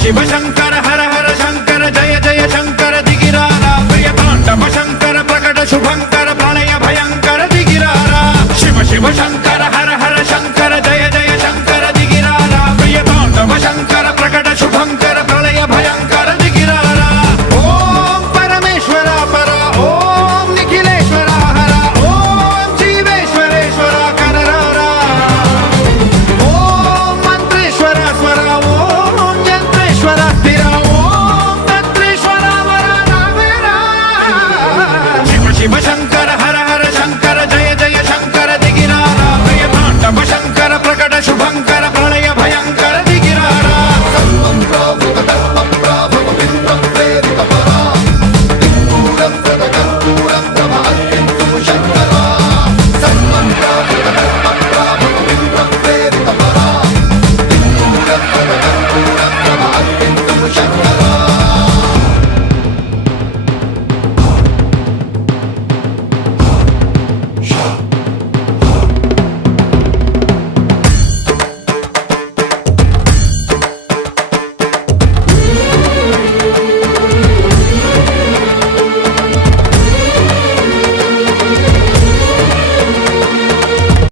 శివ శంకర హర హర శంకర జయ జయ శంకర దిగిరారా ప్రియ తాండవ శంకర ప్రకట శుభంకర ప్రళయ భయంకర దిగిరారా శివ శివ శంకర